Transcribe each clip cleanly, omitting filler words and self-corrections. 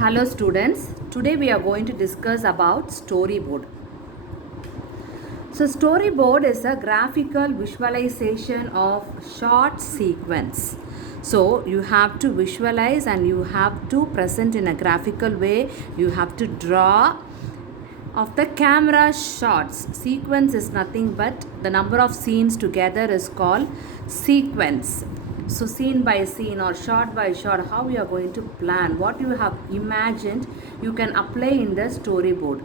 Hello students, today we are going to discuss about storyboard. So storyboard is a graphical visualization of short sequence. So you have to visualize and you have to present in a graphical way. You have to draw of the camera shots. Sequence is nothing but the number of scenes together is called sequence. So scene by scene or shot by shot, how you are going to plan, what you have imagined, you can apply in the storyboard.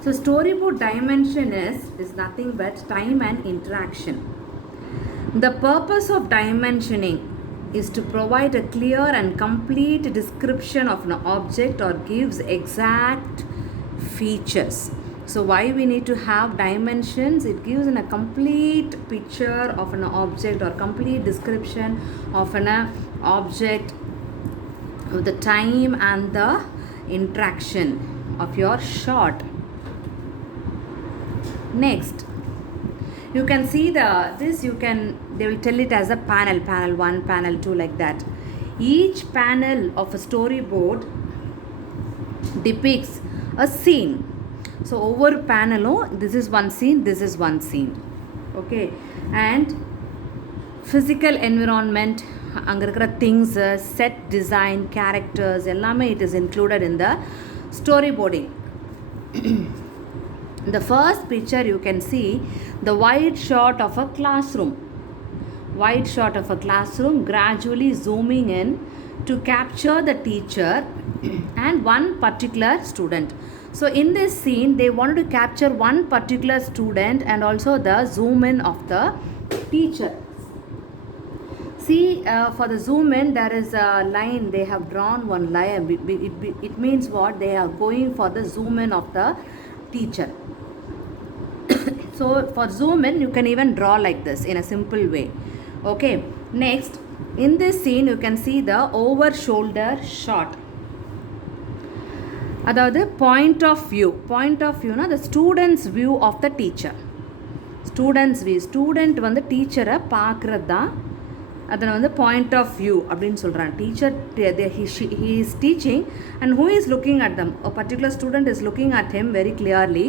So storyboard dimension is nothing but time and interaction. The purpose of dimensioning is to provide a clear and complete description of an object or gives exact features. So why we need to have dimensions? It gives in a complete picture of an object or complete description of an object with the time and the interaction of your shot. Next, you can see they will tell it as a panel 1, panel 2, like that. Each panel of a storyboard depicts a scene. So over panel, this is one scene, this is one scene. Okay, and physical environment, things, set design, characters, it is included in the storyboarding. The first picture you can see the wide shot of a classroom. Wide shot of a classroom gradually zooming in to capture the teacher and one particular student. So in this scene they wanted to capture one particular student and also the zoom in of the teacher. See, for the zoom in there is a line, they have drawn one line. It means what? They are going for the zoom in of the teacher. So for zoom in you can even draw like this in a simple way. Okay, next in this scene you can see the over shoulder shot. அதாவது point of view na the student's view of the teacher. Student's view, student வந்து டீச்சரை பார்க்குறது தான் அதில் வந்து point of view அப்படின்னு சொல்கிறான். Teacher, he is teaching and who is looking at them? A particular student is looking at him very clearly.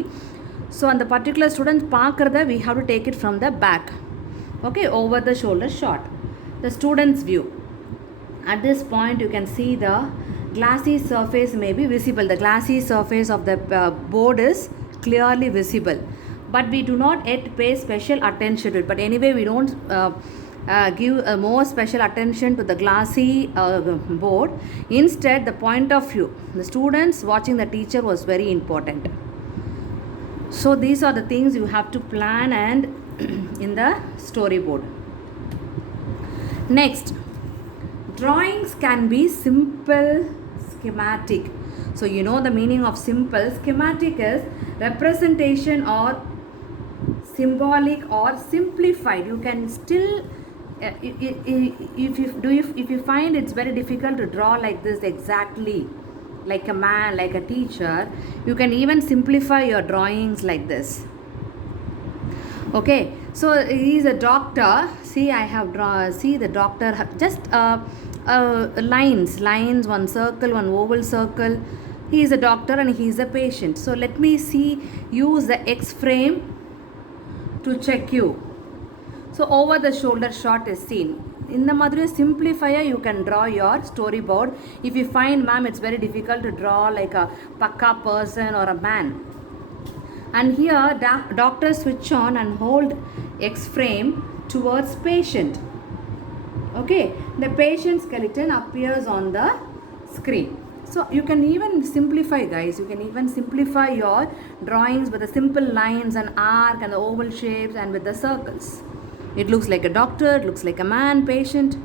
So அந்த particular student பார்க்குறத we have to take it from the back. Okay, over the shoulder shot. The student's view. At this point you can see the glassy surface may be visible. The glassy surface of the board is clearly visible, but we do not yet pay special attention to it. But anyway, we don't give more special attention to the glassy board. Instead, the point of view, the students watching the teacher was very important. So these are the things you have to plan and in the storyboard. Next, drawings can be simple, schematic. So you know the meaning of simple. Schematic is representation or symbolic or simplified. You can still if you find it's very difficult to draw like this exactly, like a man, like a teacher, you can even simplify your drawings like this. Okay, so he is a doctor. See, I have drawn. See, the doctor just lines, one circle, one oval circle. He is a doctor and he is a patient. So let me use the X frame to check you. So over the shoulder shot is seen. In the madhuri simplifier you can draw your storyboard. If you find, ma'am, it's very difficult to draw like a pakka person or a man. And here doctor switch on and hold X frame towards patient. Okay, the patient skeleton appears on the screen. So you can even simplify, guys. You can even simplify your drawings with the simple lines and arc and the oval shapes and with the circles. It looks like a doctor, it looks like a man, patient.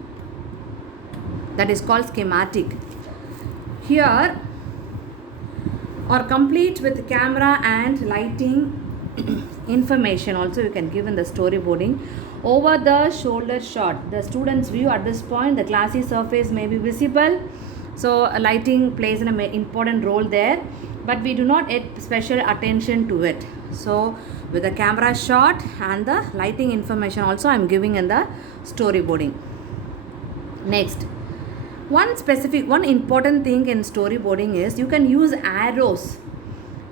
That is called schematic. Here, or complete with camera and lighting information also you can give in the storyboarding. Over the shoulder shot, the student's view at this point, the glassy surface may be visible. So lighting plays an important role there, but we do not add special attention to it. So with the camera shot and the lighting information also I am giving in the storyboarding. Next, One important thing in storyboarding is you can use arrows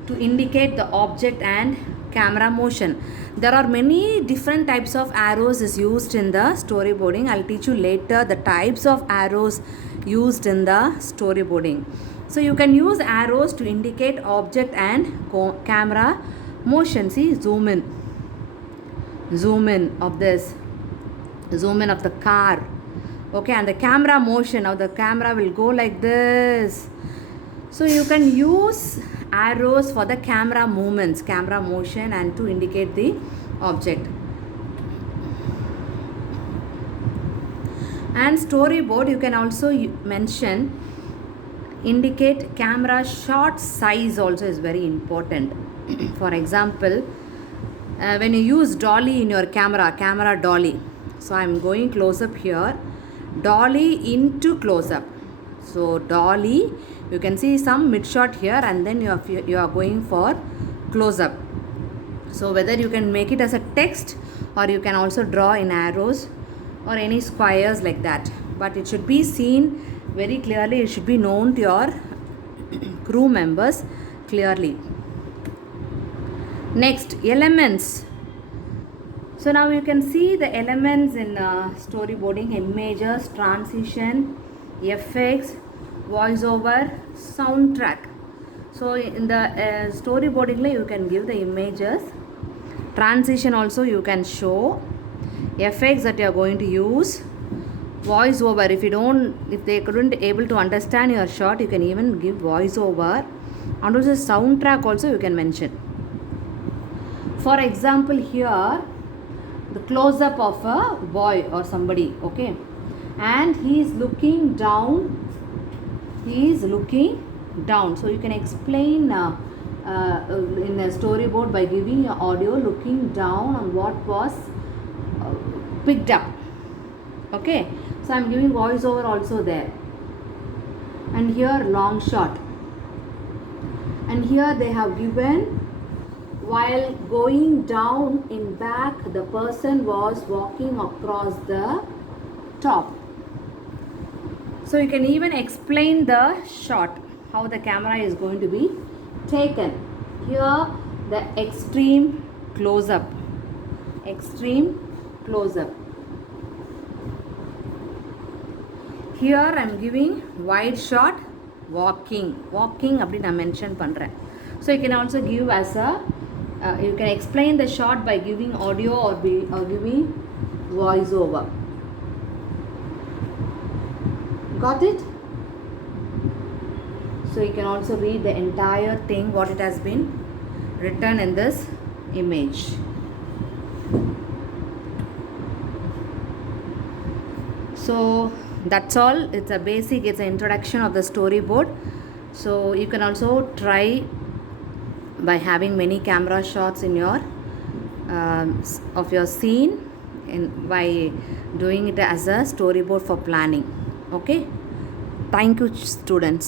to indicate the object and camera motion. There are many different types of arrows is used in the storyboarding. I'll teach you later the types of arrows used in the storyboarding. So you can use arrows to indicate object and camera motion. See, zoom in of this, zoom in of the car, okay, and the camera motion of the camera will go like this. So you can use arrows for the camera movements, camera motion, and to indicate the object. And storyboard, you can also mention, indicate camera shot size also is very important. For example, when you use dolly in your camera dolly. So I am going close up here, dolly into close up. So dolly, you can see some mid shot here, and then you are going for close up. So whether you can make it as a text, or you can also draw in arrows or any squares like that, but it should be seen very clearly. It should be known to your crew members clearly. Next, elements. So now you can see the elements in storyboarding: images, transition, effects, voiceover, soundtrack. So in the storyboarding, you can give the images, transition also you can show, effects that you are going to use, voiceover. If they couldn't able to understand your shot, you can even give voiceover, and also soundtrack also you can mention. For example, here the close up of a boy or somebody, okay, and he is looking down. So you can explain in a storyboard by giving audio looking down on what was picked up, okay. So I am giving voiceover also there. And here long shot, and here they have given while going down in back, the person was walking across the top. So you can even explain the shot, how the camera is going to be taken. Here the extreme close up. Here I am giving wide shot, walking அப்படி நான் mention பண்ணுறேன். So you can also give as a you can explain the shot by giving audio or giving voice over. Got it? So you can also read the entire thing, what it has been written in this image. So that's all. It's an introduction of the storyboard. So you can also try by having many camera shots in your of your scene, by doing it as a storyboard for planning. Okay, thank you students.